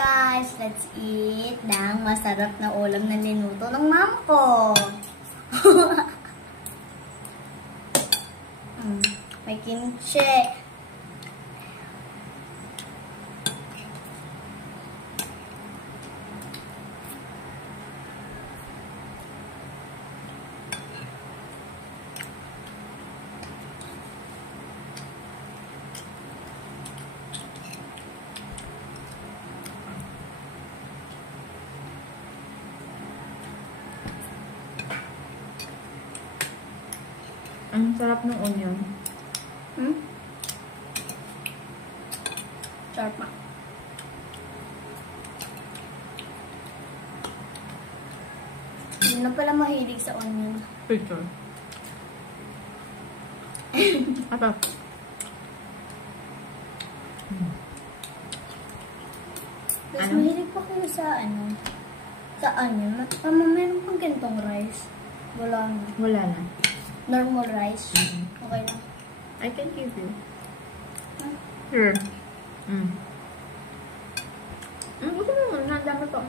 guys, let's eat ng masarap na ulam na niluto ng mom ko. May kimchi. Ang sarap ng onion. Sarap na. Hindi na pala mahilig sa onion. Picture. Apa? Tapos mahilig pa kayo sa sa onion. Mama, meron pang ganitong rice. Wala na. Wala na. Normal rice. Okay lang. I can give you. Here. Gusto mo muna. Ang dami pa.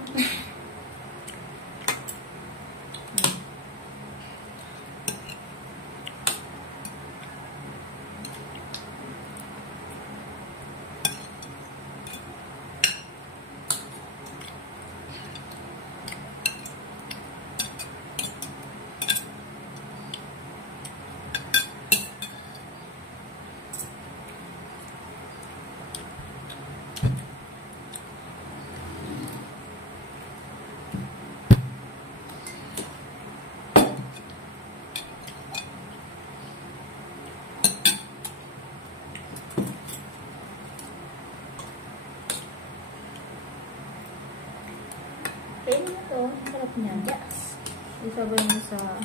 Pwede na to. Sarap niya. Yes. Isabay mo sa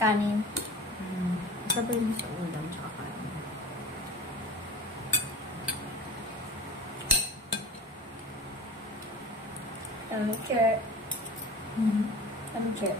Kanin. Isabay mo sa ulam tsaka kanin. Chair. Chair.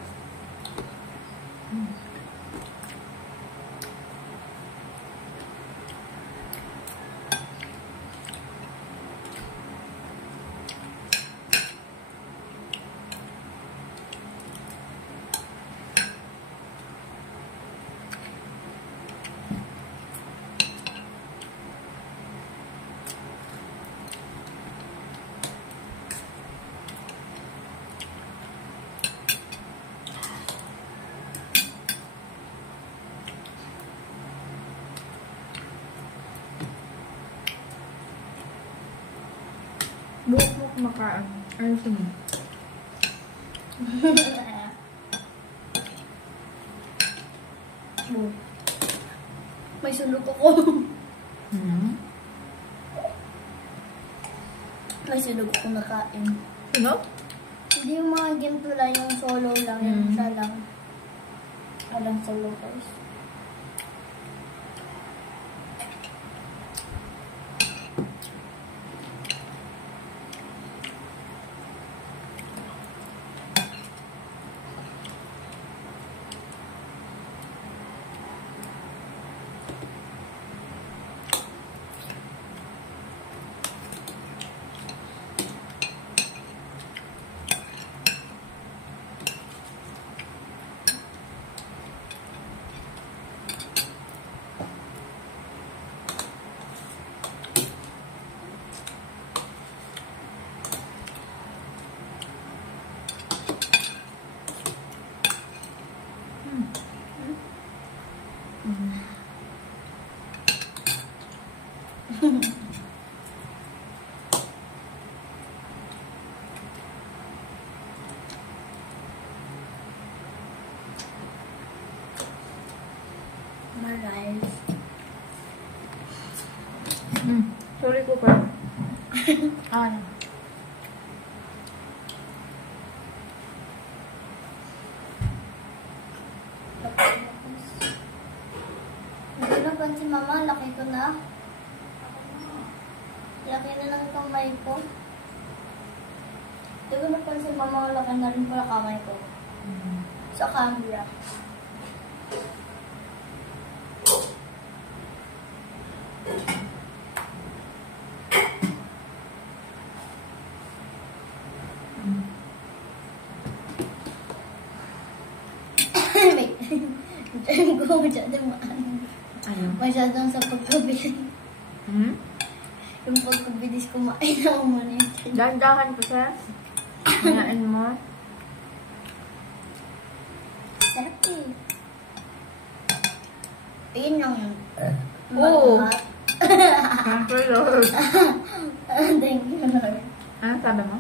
Buhok mo kumakain. Ano siya mo? May sulok ako. May sulok ako nakain. Sino? Hindi yung mga ginto lang, yung solo lang, yung isa lang. Walang solo guys. Rice. Sorry ko pa. Ano? Hindi napansin mama, laki ko na. Laki na ng kamay ko. Hindi ko napansin mama, laki na rin pala kamay ko. Sa camera. Wait. Diyan ko masyadong Ano? masyadong sa pagkabilis. Hmm? Yung pagkabilis kumain na umanin. Dahan-dahan ko siya. Hinain mo. Sarap eh. Ayun lang yun. Oo. Malahat. Thank you, Lord. Thank you, Lord. Ano sabi mo?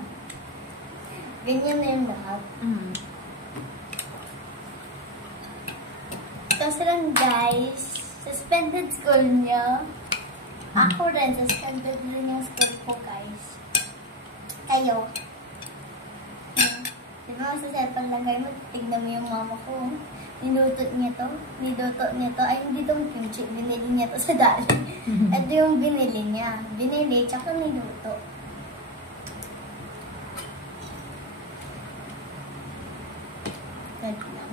Ganyan na yung lahat. Kasi lang guys, suspended school niya. Ako rin, suspended rin yung school ko guys. Kayo. Di ba sa cellphone lang kayo, tignan mo yung mama ko. Niluto niya to. Ay, hindi tong kimchi. Binili niya to sa dali. Ito yung binili niya. Binili, tsaka niluto. Wait lang.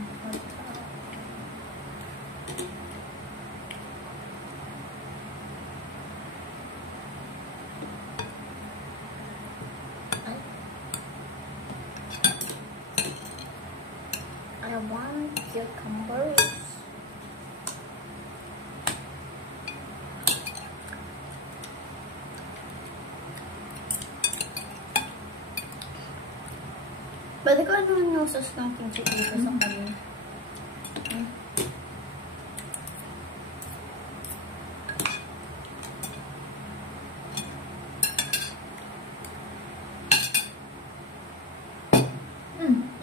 I want cucumbers. Pwede ko ano yung sauce ng kimchi dito sa kanya.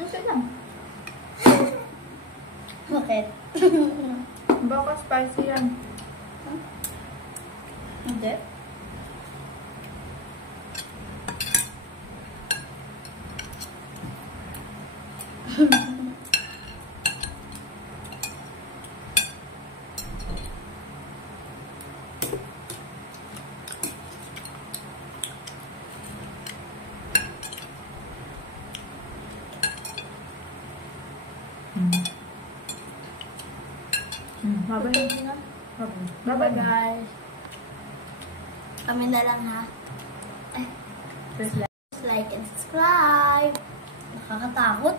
Okay lang. Bakit? Baka spicy yan. Hindi. Bye-bye Guys. Kami na lang ha. Please like. Like and subscribe. Nakakatakot.